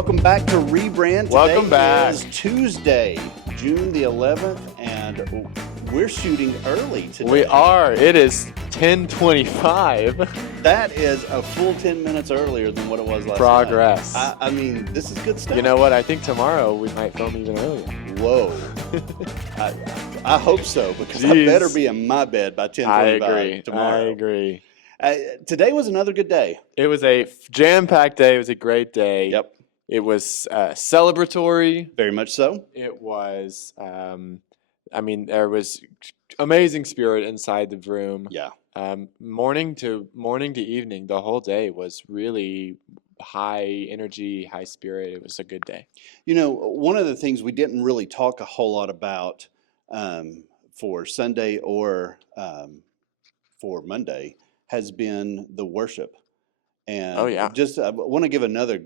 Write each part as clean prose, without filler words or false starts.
welcome back to Rebrand. Welcome back. Today is Tuesday, June the 11th, and we're shooting early today. We are. It is 10:25. That is a full 10 minutes earlier than what it was last Progress. night. I mean, this is good stuff. You know what? I think tomorrow we might film even earlier. Whoa. I hope so, because I better be in my bed by 10:25 tomorrow. I agree. Today was another good day. It was a jam-packed day. It was a great day. Yep. It was celebratory. Very much so. It was, there was amazing spirit inside the room. Yeah. Morning to evening, the whole day was really high energy, high spirit. It was a good day. You know, one of the things we didn't really talk a whole lot about for Sunday or for Monday has been the worship. And I want to give another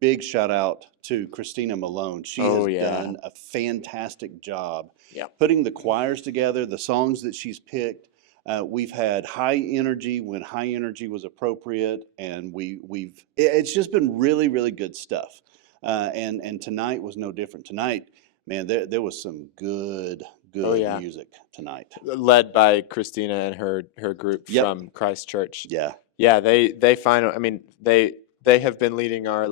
big shout out to Christina Malone. She has done a fantastic job putting the choirs together, the songs that she's picked. We've had high energy when high energy was appropriate, and it's just been really, really good stuff. And tonight was no different. Tonight, man, there was some good music tonight. Led by Christina and her group from Christ Church. Yeah. Yeah, they have been leading our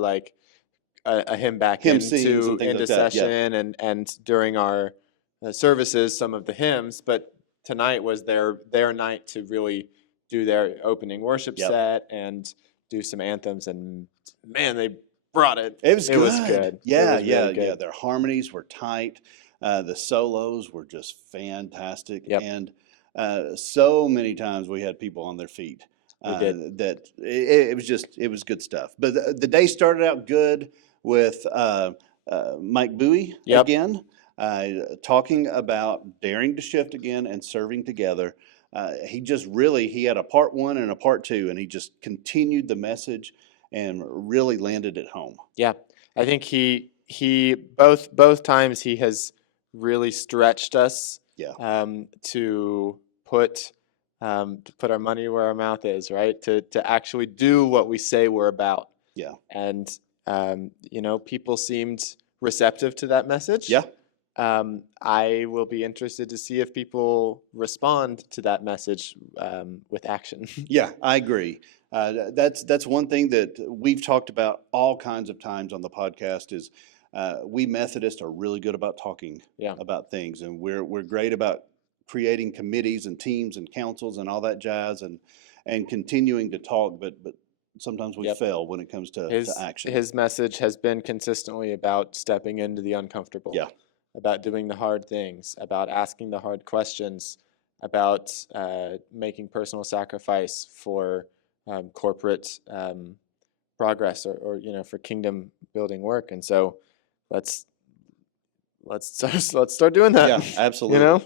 a hymn back into session and during our services, some of the hymns, but tonight was their night to really do their opening worship set and do some anthems, and man, they brought it. It was good. Yeah. Their harmonies were tight. The solos were just fantastic. Yep. And so many times we had people on their feet. That it was good stuff. But the day started out good with Mike Bowie again, talking about daring to shift again and serving together. He had a part one and a part two, and he just continued the message and really landed it home. Yeah, I think he both times he has really stretched us. To put our money where our mouth is, right? To actually do what we say we're about. Yeah. And people seemed receptive to that message. Yeah. I will be interested to see if people respond to that message with action. Yeah, I agree. That's one thing that we've talked about all kinds of times on the podcast is we Methodists are really good about talking about things, and we're great about creating committees and teams and councils and all that jazz and continuing to talk, but sometimes we fail when it comes to action. His message has been consistently about stepping into the uncomfortable, about doing the hard things, about asking the hard questions, about making personal sacrifice for corporate progress or for kingdom building work. And so let's start doing that. Yeah, absolutely.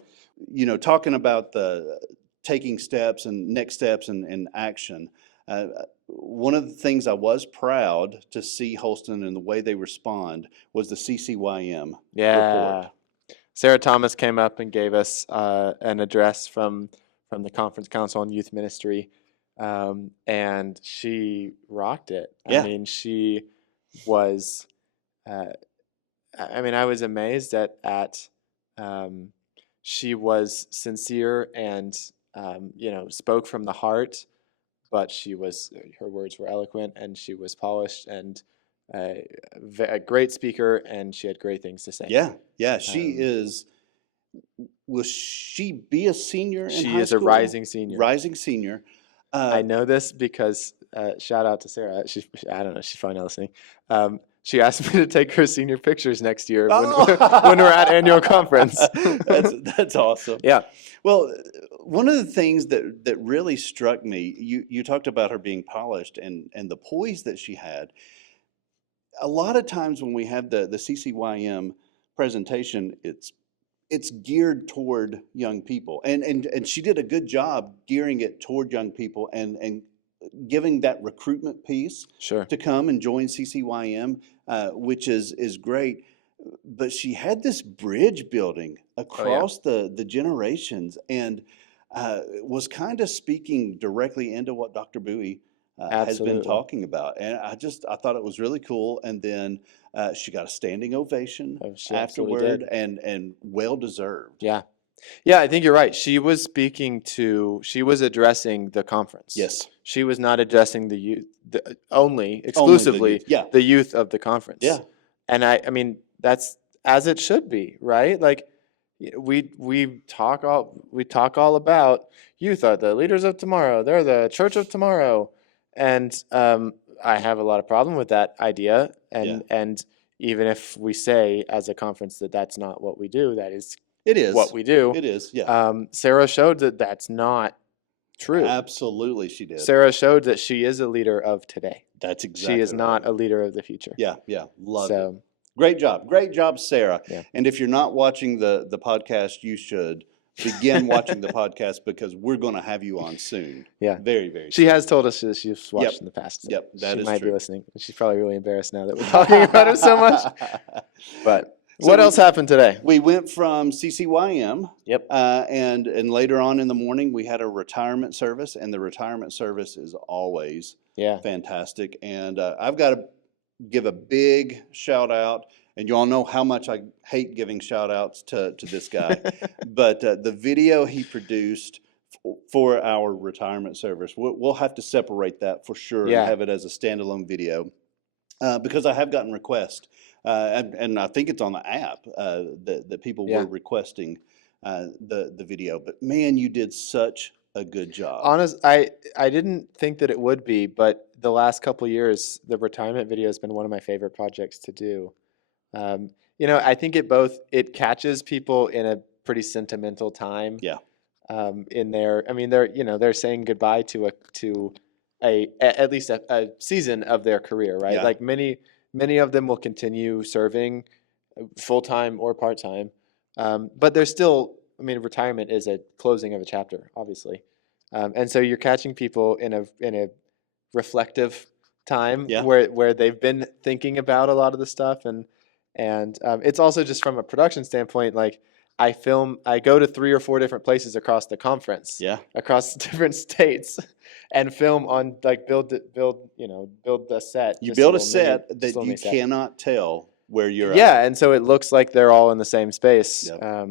Talking about the taking steps and next steps and action. One of the things I was proud to see Holston and the way they respond was the CCYM report. Sarah Thomas came up and gave us an address from the Conference Council on Youth Ministry, and she rocked it. Yeah. I mean, she was. I was amazed at. She was sincere and spoke from the heart, but her words were eloquent and she was polished and a great speaker, and she had great things to say. Yeah. She is. Will she be a senior in high school? She is a rising senior. Rising senior. I know this because shout out to Sarah. I don't know. She's probably not listening. She asked me to take her senior pictures next year when we're at annual conference. That's awesome. Yeah. Well, one of the things that really struck me, you talked about her being polished and the poise that she had. A lot of times when we have the CCYM presentation, it's geared toward young people, and she did a good job gearing it toward young people and giving that recruitment piece to come and join CCYM, which is great. But she had this bridge building across the generations, and was kind of speaking directly into what Dr. Bowie has been Absolutely. talking about. And I thought it was really cool. And then she got a standing ovation Oh, she absolutely afterward, did. and well deserved. Yeah. Yeah, I think you're right. She was addressing the conference. Yes. She was not addressing the youth, Only the youth. exclusively Yeah. the youth of the conference. Yeah. And I mean, that's as it should be, right? Like we talk all about youth are the leaders of tomorrow. They're the church of tomorrow. And I have a lot of problem with that idea. Yeah. And even if we say as a conference that that's not what we do, that is It is. what we do. It is. Yeah. Sarah showed that that's not true. Absolutely, she did. Sarah showed that she is a leader of today. That's exactly She is right. not a leader of the future. Yeah. Yeah. Loved it. So Great job, Sarah. Yeah. And if you're not watching the podcast, you should begin watching the podcast, because we're going to have you on soon. Yeah. Very, very she soon. has told us that she's watched Yep. in the past. So Yep, that she is might true. be listening. She's probably really embarrassed now that we're talking about him so much. But So what else happened today? We went from CCYM, Yep. and later on in the morning we had a retirement service, and the retirement service is always Yeah. fantastic. And I've got to give a big shout out, and you all know how much I hate giving shout outs to this guy, but the video he produced for our retirement service, we'll have to separate that for sure Yeah. and have it as a standalone video, because I have gotten requests, and I think it's on the app, that people Yeah. were requesting the video. But man, you did such a good job. I didn't think that it would be, but the last couple years, the retirement video has been one of my favorite projects to do. I think it catches people in a pretty sentimental time. Yeah. In their, I mean, they're saying goodbye to at least a season of their career, right? Yeah. Like many of them will continue serving full time or part time, but they're still. I mean, retirement is a closing of a chapter, obviously, and so you're catching people in a reflective time Yeah. where they've been thinking about a lot of the stuff, and it's also just from a production standpoint, like. I go to 3 or 4 different places across the conference, Yeah. across different states, and film on build the set. You just build a little set just that little you mini set. cannot tell where you're at. Yeah, and so it looks like they're all in the same space. Yep.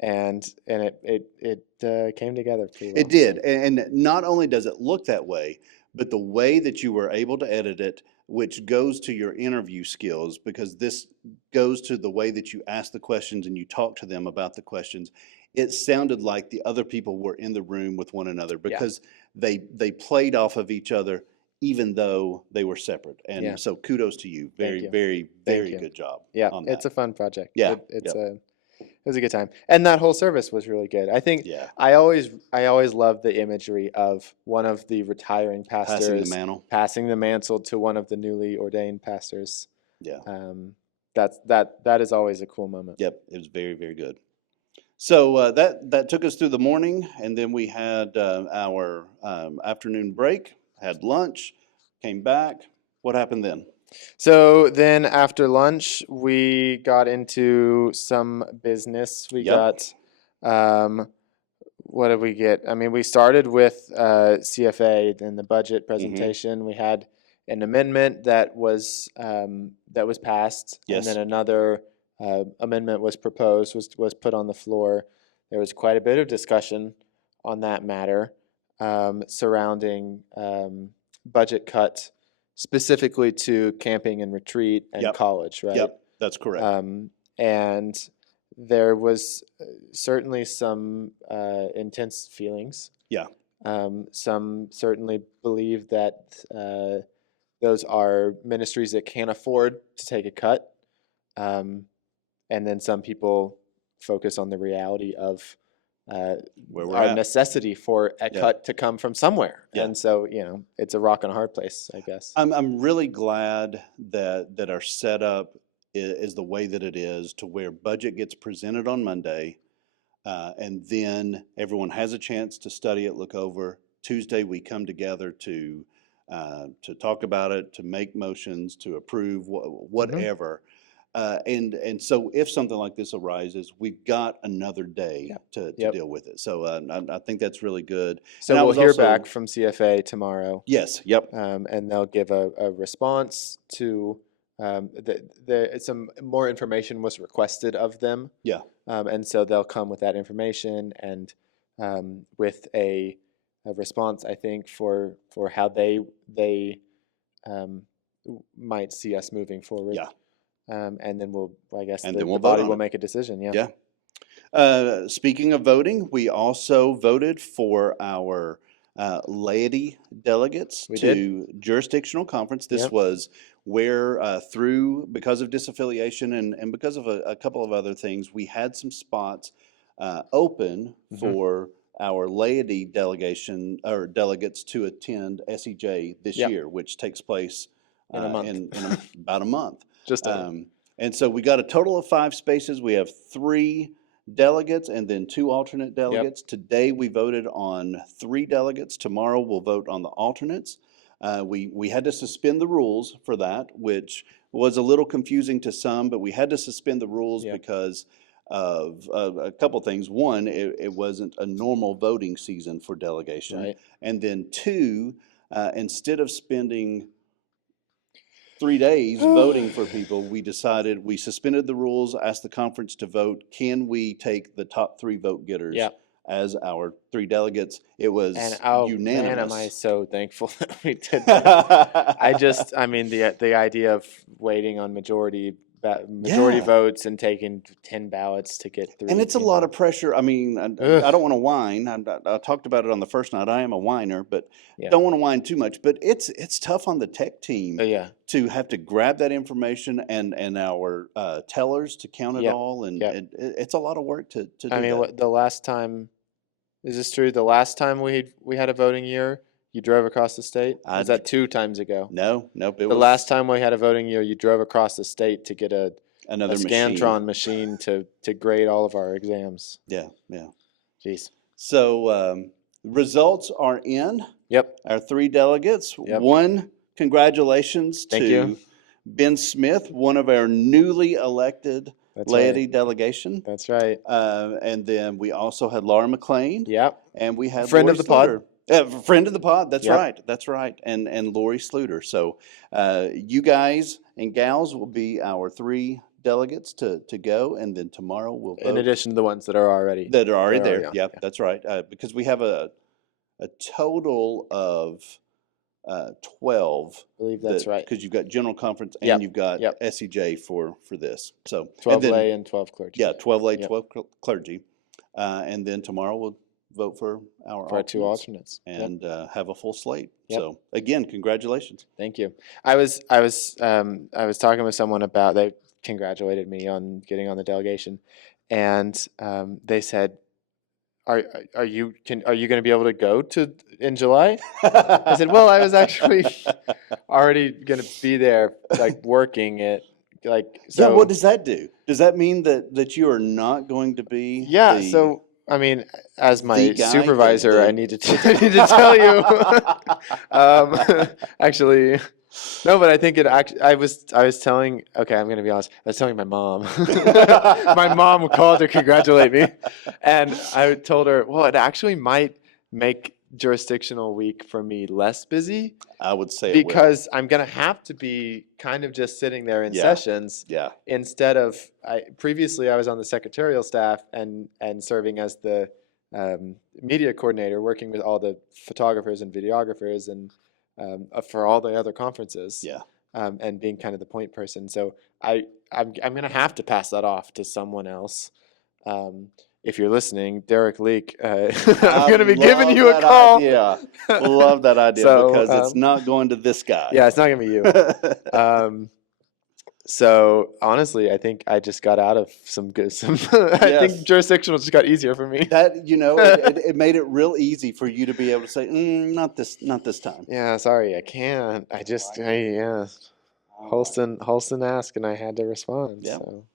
And it came together pretty well. It did. And not only does it look that way, but the way that you were able to edit it, which goes to your interview skills, because this goes to the way that you ask the questions and you talk to them about the questions. It sounded like the other people were in the room with one another, because they played off of each other even though they were separate. And Yeah. so kudos to you. Very, you. very, Thank very you. good job. Yeah, on it's that. a fun project. Yeah, It was a good time, and that whole service was really good. I think Yeah. I always love the imagery of one of the retiring pastors Passing the mantle. passing the mantle to one of the newly ordained pastors. Yeah. That is always a cool moment. Yep, it was very, very good. So that took us through the morning, and then we had our afternoon break, had lunch, came back. What happened then? So then after lunch, we got into some business. We Yep. got, what did we get? I mean, we started with CFA, then the budget presentation. We had an amendment that was passed, Yes. and then another amendment was proposed, was put on the floor. There was quite a bit of discussion on that matter surrounding budget cut specifically to camping and retreat and Yep. college, right? Yep, that's correct. And there was certainly some intense feelings. Yeah. Some certainly believe that those are ministries that can't afford to take a cut. And then some people focus on the reality of Where we're our at. necessity for a Yeah. cut to come from somewhere. Yeah. And so, it's a rock and a hard place, I guess. I'm really glad that our setup is the way that it is, to where budget gets presented on Monday, and then everyone has a chance to study it, look over. Tuesday we come together to talk about it, to make motions, to approve, whatever. And so if something like this arises, we've got another day Yep. to Yep. deal with it. So I think that's really good. So And I we'll was hear also back from CFA tomorrow, yes, yep, and they'll give a response to some more information was requested of them, yeah, and so they'll come with that information and with a response, I think, for how they might see us moving forward. yeah, And then I guess and the then we'll vote body on will it. make a decision. Yeah. Yeah. Speaking of voting, we also voted for our laity delegates We did. to jurisdictional conference. This Yep. was where because of disaffiliation and because of a couple of other things, we had some spots open for our laity delegation or delegates to attend SEJ this Yep. year, which takes place In a month. in about a month. Just over. And so we got a total of 5 spaces. We have 3 delegates and then 2 alternate delegates. Today we voted on 3 delegates. Tomorrow we'll vote on the alternates. We had to suspend the rules for that, which was a little confusing to some, but we had to suspend the rules because of a couple things. One, it wasn't a normal voting season for delegation. Right. And then 2, instead of spending 3 days voting for people, we suspended the rules, asked the conference to vote, can we take the top 3 vote getters as our 3 delegates? It was unanimous. Man, am I so thankful that we did that. I mean, the idea of waiting on majority votes and taking 10 ballots to get 3. And it's a lot of pressure. I mean, I don't want to whine. I talked about it on the first night. I am a whiner, but don't want to whine too much. But it's tough on the tech team to have to grab that information and our tellers to count it all. And it's a lot of work to do that. The last time, is this true? The last time we had a voting year, you drove across the state? Was that 2 times ago? Nope. The last time we had a voting year, you drove across the state to get another Scantron machine to grade all of our exams. Yeah. Jeez. So results are in. Yep. Our 3 delegates. Yep. 1, congratulations Thank to you. Ben Smith, one of our newly elected laity delegation. That's right. And then we also had Laura McLean. Yep. And we had friend Lori of the Sluter. pod. Friend of the pod. That's right. That's right. And Lori Sluter. So you guys and gals will be our 3 delegates to go, and then tomorrow we'll vote. In addition to the ones that are already there. Yeah, that's right. Because we have a total of 12. I believe that's right. Because you've got general conference and you've got SEJ for this. So 12 lay and 12 clergy. Yeah, 12 lay, 12 clergy. And then tomorrow we'll vote for our 2 alternates and have a full slate. So again, congratulations. Thank you. I was talking with someone about, they congratulated me on getting on the delegation, and they said, Are you going to be able to go in July? I said, well, I was actually already going to be there, like working it, like. So, yeah, what does that do? Does that mean that you are not going to be? Yeah. So I mean, as my supervisor, I need to tell you. Actually. No, but I think I was telling. Okay, I'm going to be honest. I was telling my mom. My mom called to congratulate me, and I told her, well, it actually might make jurisdictional week for me less busy. I would say because I'm going to have to be kind of just sitting there in sessions. Yeah. Instead of previously, I was on the secretarial staff and serving as the media coordinator, working with all the photographers and videographers and. For all the other conferences, and being kind of the point person. So I'm going to have to pass that off to someone else. If you're listening, Derek Leak, I'm going to be giving you a call. Yeah, love that idea because it's not going to this guy. Yeah, it's not going to be you. So honestly, I think I just got out of some good. I think jurisdictional just got easier for me. That it made it real easy for you to be able to say, not this time. Yeah, sorry, I can't. Holston asked, and I had to respond. Yeah. So.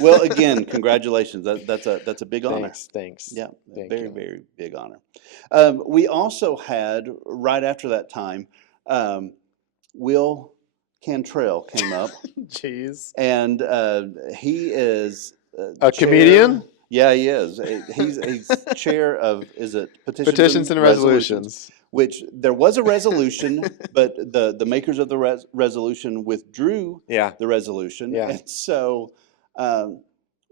Well, again, congratulations. That's a big honor. Thanks. Yeah, very very big honor. We also had right after that time, Will Cantrell came up, Jeez. and he is A chair. comedian? Yeah, he is. He's chair of, is it Petitions and resolutions. Which there was a resolution, but the makers of the resolution withdrew Yeah. the resolution, Yeah. and so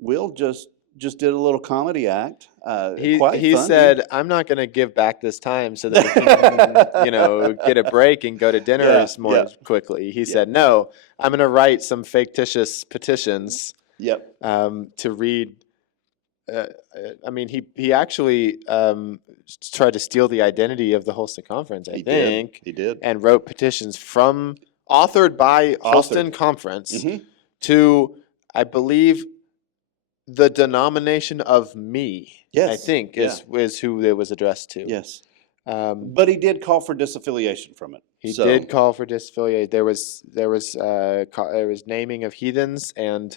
Will just did a little comedy act. Quite He funny. said, "I'm not going to give back this time so that we can, get a break and go to dinners more quickly." He said, "No, I'm going to write some fictitious petitions Yep. to read." I mean, he actually tried to steal the identity of the Holston Conference, I think. He did. And wrote petitions authored by Holston Conference to, I believe, the denomination of me. Yes. I think is who it was addressed to. Yes. But he did call for disaffiliation from it. He did call for disaffiliation. There was naming of heathens and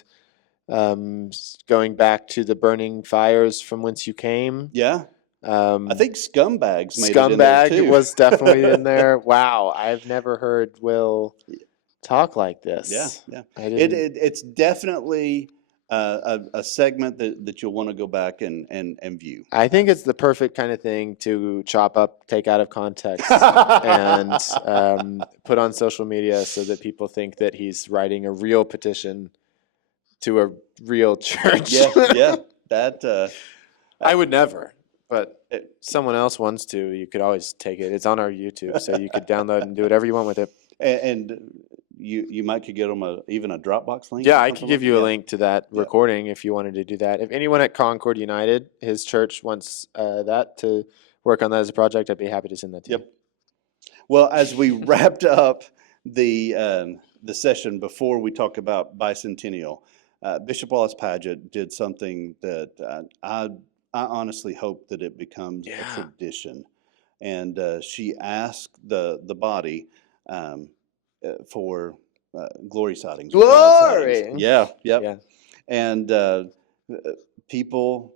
going back to the burning fires from whence you came. Yeah. I think scumbags made it in there too. was definitely in there. Wow, I've never heard Will talk like this. Yeah. It's definitely a segment that you'll want to go back and view. I think it's the perfect kind of thing to chop up, take out of context, and put on social media so that people think that he's writing a real petition to a real church. Yeah. That I would never, but if someone else wants to, you could always take it. It's on our YouTube, so you could download and do whatever you want with it. And you might could get them even a Dropbox link. Yeah, I could give you a link to that recording if you wanted to do that. If anyone at Concord United, his church, wants that to work on that as a project, I'd be happy to send that to you. Well, as we wrapped up the session before we talk about Bicentennial, Bishop Wallace Paget did something that I honestly hope that it becomes a tradition. And she asked the body for glory sightings. Glory! Yeah. And people,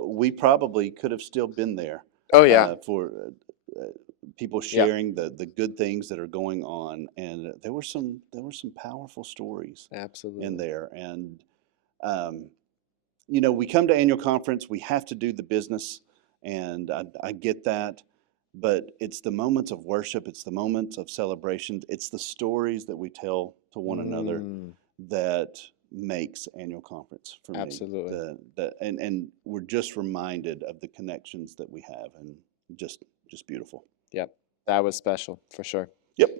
we probably could have still been there. Oh, yeah. For people sharing the good things that are going on, and there were some powerful stories in there. And we come to annual conference, we have to do the business, and I get that, but it's the moments of worship, it's the moments of celebrations, it's the stories that we tell to one another that makes annual conference for me. Absolutely. And we're just reminded of the connections that we have, and just beautiful. Yep, that was special for sure. Yep.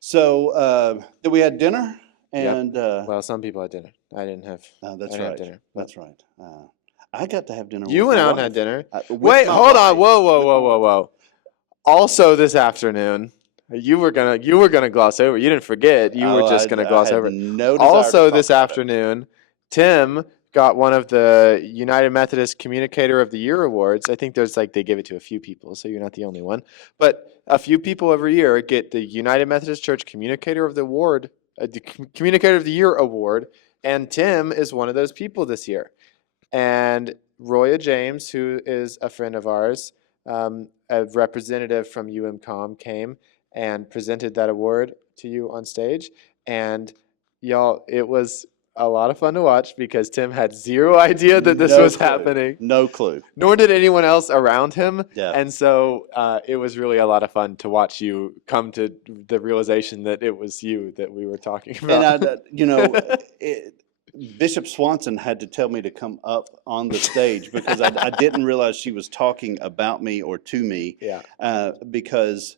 So then we had dinner, and well, some people had dinner. I didn't have. That's right. Dinner. That's right. I got to have dinner. You went out and had dinner. Wait, hold on. Whoa. Also, this afternoon, you were gonna gloss over. You didn't forget. You were just gonna gloss over. Also, this afternoon, Tim got one of the United Methodist Communicator of the Year awards. I think they give it to a few people, so you're not the only one. But a few people every year get the United Methodist Church Communicator of the Year award, and Tim is one of those people this year. And Roya James, who is a friend of ours, a representative from UMCOM, came and presented that award to you on stage. And y'all, it was a lot of fun to watch because Tim had zero idea that this was happening. No clue. Nor did anyone else around him. Yeah. And so it was really a lot of fun to watch you come to the realization that it was you that we were talking about. And Bishop Swanson had to tell me to come up on the stage because I didn't realize she was talking about me or to me. Yeah. Because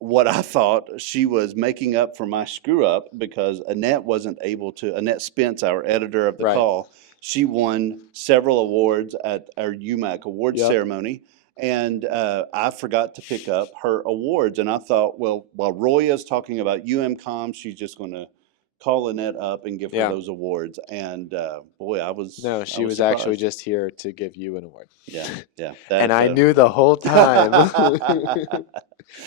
what I thought she was making up for my screw up because Annette wasn't able to. Annette Spence, our editor of the call, she won several awards at our UMAC awards ceremony. And I forgot to pick up her awards. And I thought, well, while Roya's talking about UMCOM, she's just going to call Annette up and give her those awards. And boy, I was No, she was actually just here to give you an award. Yeah. And I knew the whole time.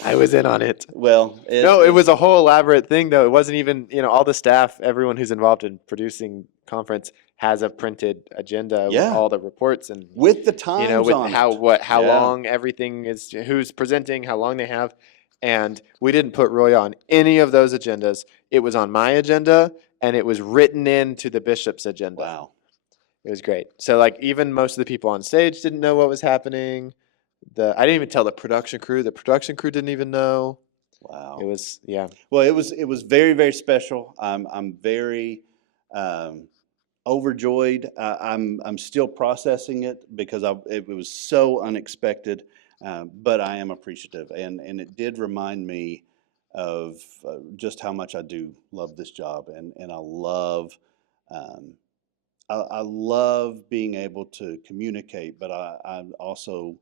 I was in on it. Well, it was a whole elaborate thing, though. It wasn't even, all the staff, everyone who's involved in producing conference has a printed agenda with all the reports and with the times with on how long everything is, who's presenting, how long they have. And we didn't put Roy on any of those agendas. It was on my agenda, and it was written into the bishop's agenda. Wow. It was great. So like even most of the people on stage didn't know what was happening. I didn't even tell the production crew. The production crew didn't even know. Wow. It was, yeah. Well, it was very, very special. I'm very overjoyed. I'm still processing it because it was so unexpected, but I am appreciative, and it did remind me of just how much I do love this job, and I love. Um, I love being able to communicate, but I also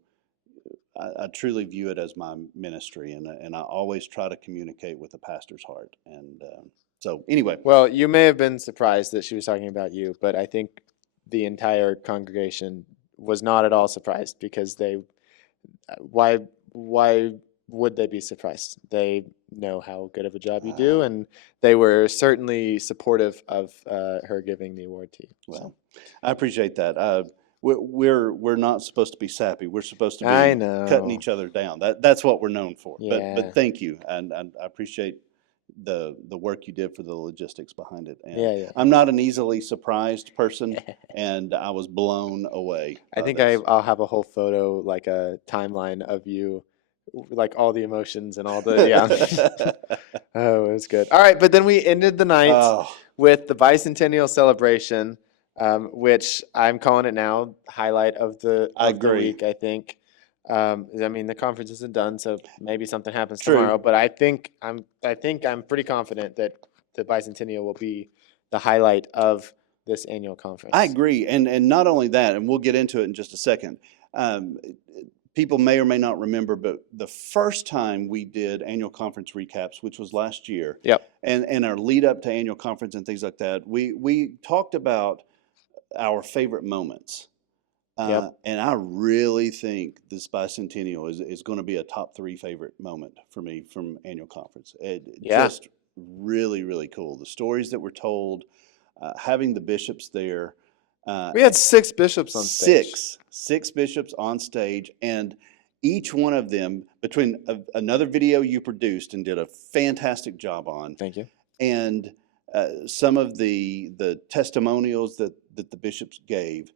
I truly view it as my ministry, and I always try to communicate with the pastor's heart. And so, anyway, Well, you may have been surprised that she was talking about you, but I think the entire congregation was not at all surprised because why would they be surprised? They know how good of a job you do, and they were certainly supportive of her giving the award to you. Well, I appreciate that. We're not supposed to be sappy. We're supposed to I be cutting know. each other down. That's what we're known for. Yeah. But thank you, and I appreciate the work you did for the logistics behind it. And Yeah. I'm not an easily surprised person, and I was blown away I by think this. I'll have a whole photo, like a timeline of you, like all the emotions and all the, yeah. Oh, it was good. All right, but then we ended the night Oh, with the Bicentennial Celebration, which I'm calling it now highlight of the I of the agree. week. I think. I mean, the conference isn't done, so maybe something happens True. tomorrow. But I think I'm pretty confident that the Bicentennial will be the highlight of this annual conference. I agree, and not only that, and we'll get into it in just a second. Um, People may or may not remember, but the first time we did annual conference recaps, which was last year, Yep. and our lead up to annual conference and things like that, we talked about our favorite moments. Yep. And I really think this bicentennial is going to be a top 3 favorite moment for me from annual conference. Yeah. Just really, really cool. The stories that were told, having the bishops there. We had 6 bishops on stage. Six bishops on stage, and each one of them, between another video you produced and did a fantastic job on. Thank you. And some of the testimonials that the bishops gave,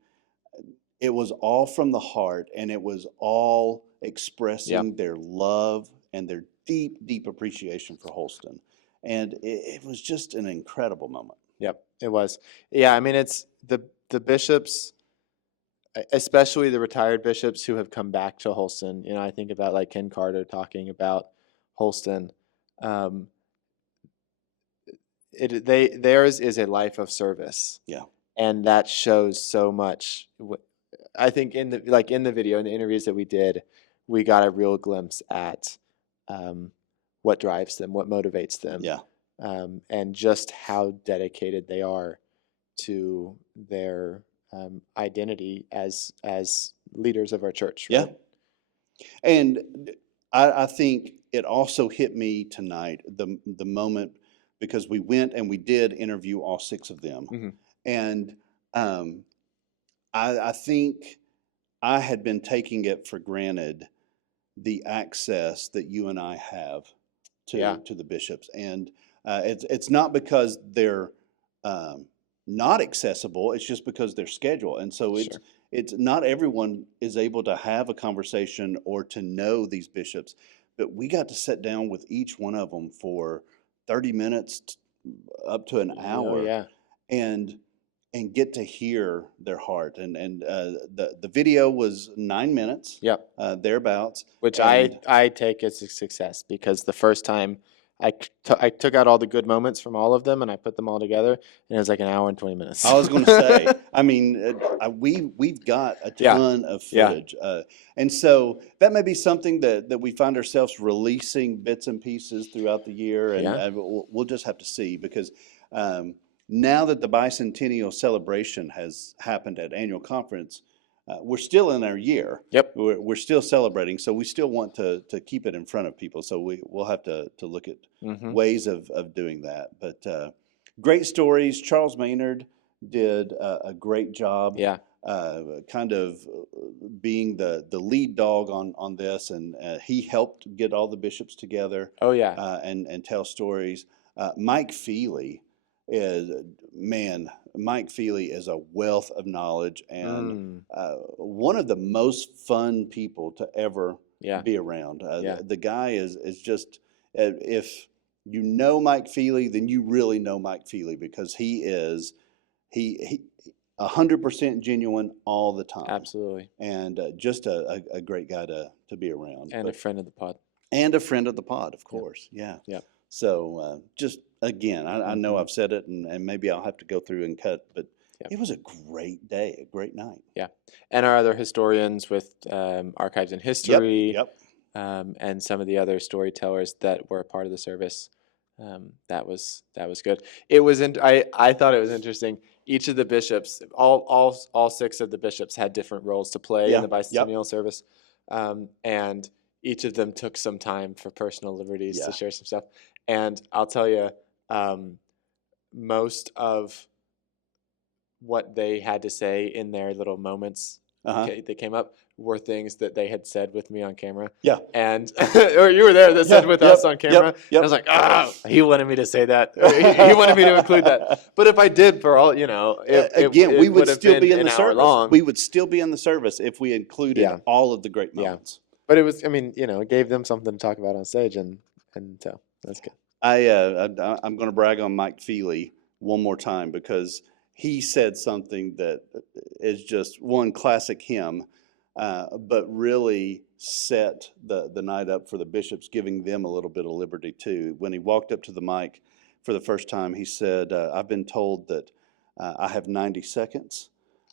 it was all from the heart, and it was all expressing their love and their deep, deep appreciation for Holston. And it was just an incredible moment. Yep, it was. Yeah, I mean, it's the bishops, especially the retired bishops who have come back to Holston. You know, I think about like Ken Carter talking about Holston. Theirs is a life of service. Yeah. And that shows so much. I think in the video, in the interviews that we did, we got a real glimpse at what drives them, what motivates them. Yeah. And just how dedicated they are to their identity as leaders of our church. Right? Yeah. And I think it also hit me tonight, the moment, because we went and we did interview all 6 of them. Mm-hmm. And I think I had been taking it for granted, the access that you and I have to the bishops. And it's not because they're not accessible, it's just because they're scheduled. And so it's not everyone is able to have a conversation or to know these bishops, but we got to sit down with each one of them for 30 minutes up to an hour. Oh, yeah. And get to hear their heart. And the video was 9 minutes. Yep. Thereabouts. Which I take as a success, because the first time I took out all the good moments from all of them and I put them all together, and it was like an hour and 20 minutes. I was going to say, I mean, we've got a ton of footage. And so that may be something that we find ourselves releasing bits and pieces throughout the year. And we'll just have to see, because now that the Bicentennial Celebration has happened at annual conference, we're still in our year. Yep. We're still celebrating, so we still want to keep it in front of people. So we'll have to look at ways of doing that. But great stories. Charles Maynard did a great job. Yeah. kind of being the lead dog on this, and he helped get all the bishops together. Oh yeah. And tell stories. Mike Feely is Mike Feely is a wealth of knowledge and one of the most fun people to ever be around. The guy is just, if you know Mike Feely, then you really know Mike Feely, because he 100% genuine all the time. Absolutely. And just a great guy to be around. And a friend of the pod. And a friend of the pod, of course. Yeah. So just again, I know I've said it, and maybe I'll have to go through and cut, but it was a great day, a great night. Yeah. And our other historians with Archives and History, and some of the other storytellers that were a part of the service. That was good. It was I thought it was interesting. Each of the bishops, all 6 of the bishops had different roles to play in the bicentennial service, and each of them took some time for personal liberties to share some stuff. And I'll tell you, most of what they had to say in their little moments that came up were things that they had said with me on camera. Yeah. And, or you were there that said with us on camera. I was like, he wanted me to say that. He wanted me to include that. But if I did for all, we would still be in the service. Long. We would still be in the service if we included all of the great moments. But it was, it gave them something to talk about on stage, and so that's good. I'm going to brag on Mike Feely one more time, because he said something that is just one classic hymn, but really set the night up for the bishops, giving them a little bit of liberty too. When he walked up to the mic for the first time, he said, I've been told that I have 90 seconds.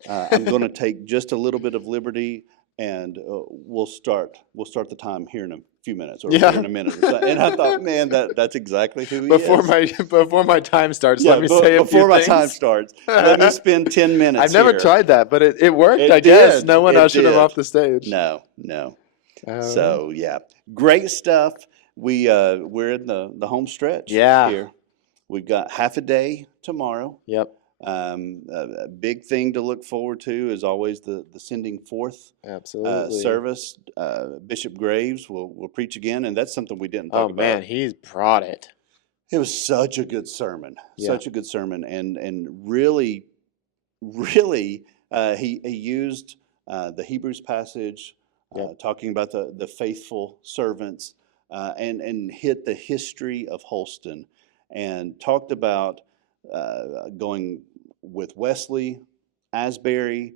I'm going to take just a little bit of liberty, and we'll start the time here in a few minutes, or here in a minute or so. And I thought, man, that's exactly who he is. Before my time starts, let me say a few before my things. time starts, let me spend 10 minutes. I've never tried that, but it worked. I guess no one ushered him off the stage. No. So great stuff. We're in the home stretch. Here we've got half a day tomorrow. Yep. A big thing to look forward to is always the sending forth service. Bishop Graves will preach again, and that's something we didn't talk about. Oh man, he's brought it. It was such a good sermon, and really he used the Hebrews passage, talking about the faithful servants, and hit the history of Holston, and talked about going with Wesley, Asbury,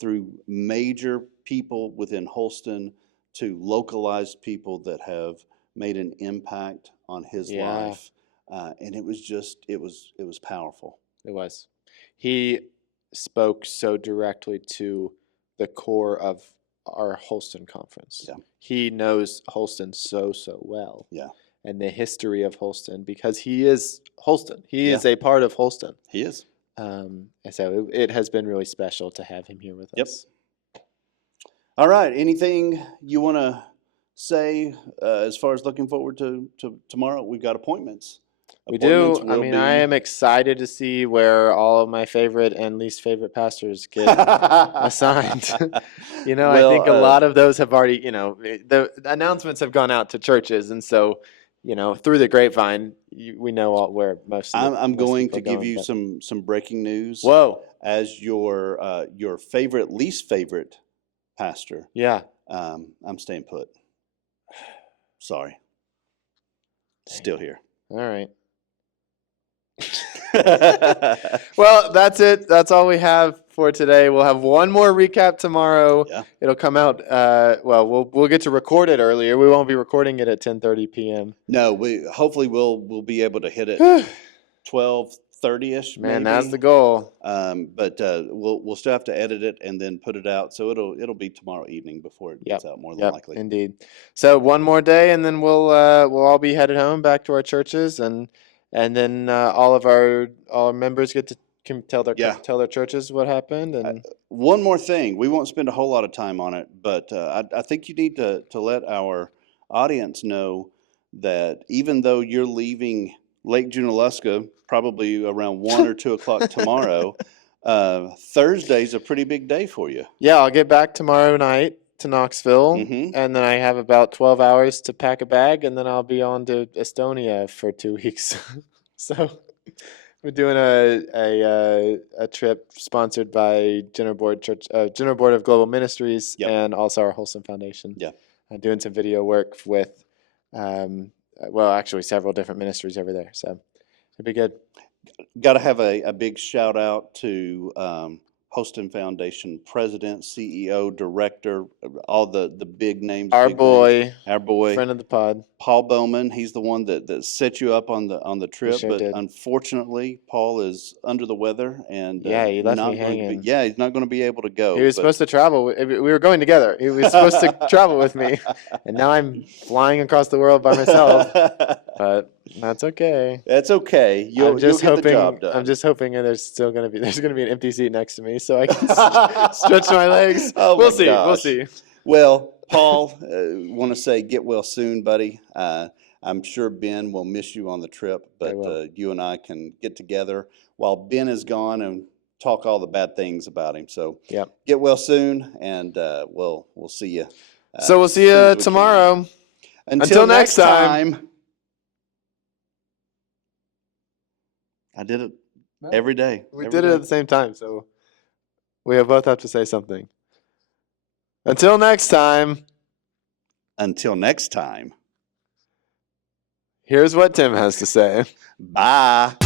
through major people within Holston to localized people that have made an impact on his life. And it was powerful. It was. He spoke so directly to the core of our Holston conference. Yeah. He knows Holston so well. Yeah. And the history of Holston, because he is Holston. He is a part of Holston. He is. And so it has been really special to have him here with us. All right. Anything you want to say as far as looking forward to tomorrow? We've got appointments. We do. I am excited to see where all of my favorite and least favorite pastors get assigned. I think a lot of those have already, the announcements have gone out to churches, and so through the grapevine, we know where most of the I'm going to give you some breaking news. Whoa. As your favorite, least favorite pastor. Yeah. I'm staying put. Sorry. Still here. All right. Well, that's it. That's all we have for today. We'll have one more recap tomorrow. Yeah. It'll come out. We'll get to record it earlier. We won't be recording it at 10:30 p.m. No, hopefully we'll be able to hit it 12:30ish. Man, that's the goal. But we'll still have to edit it and then put it out. So it'll be tomorrow evening before it gets out, more than likely. Indeed. So one more day, and then we'll all be headed home back to our churches, and then all our members get to tell their churches what happened. And one more thing, we won't spend a whole lot of time on it, but I think you need to let our audience know that even though you're leaving Lake Junaluska probably around 1 or 2 o'clock tomorrow, Thursday's a pretty big day for you. Yeah, I'll get back tomorrow night to Knoxville, and then I have about 12 hours to pack a bag, and then I'll be on to Estonia for 2 weeks. So we're doing a trip sponsored by General Board of Global Ministries, and also our Holston Foundation. Yeah, doing some video work with, well, actually several different ministries over there. So it'll be good. Got to have a big shout out to Holston Foundation president, CEO, director, all the big names. Our big boy, names. Our boy, friend of the pod, Paul Bowman. He's the one that set you up on the trip. Sure but did. Unfortunately, Paul is under the weather and he left me he's hanging. not going to be able to go. He was supposed to travel. We were going together. He was supposed to travel with me, and now I'm flying across the world by myself. But that's okay. That's okay. You'll get the job done. I'm just hoping there's going to be an empty seat next to me, so I can stretch my legs. Oh, we'll my see. gosh. We'll see. Well, Paul, want to say get well soon, buddy. I'm sure Ben will miss you on the trip, but you and I can get together while Ben is gone and talk all the bad things about him. So get well soon, and we'll see you. So we'll see you tomorrow. Until next time. I did it every day. We did it at the same time, so we both have to say something. Until next time. Until next time. Here's what Tim has to say. Bye.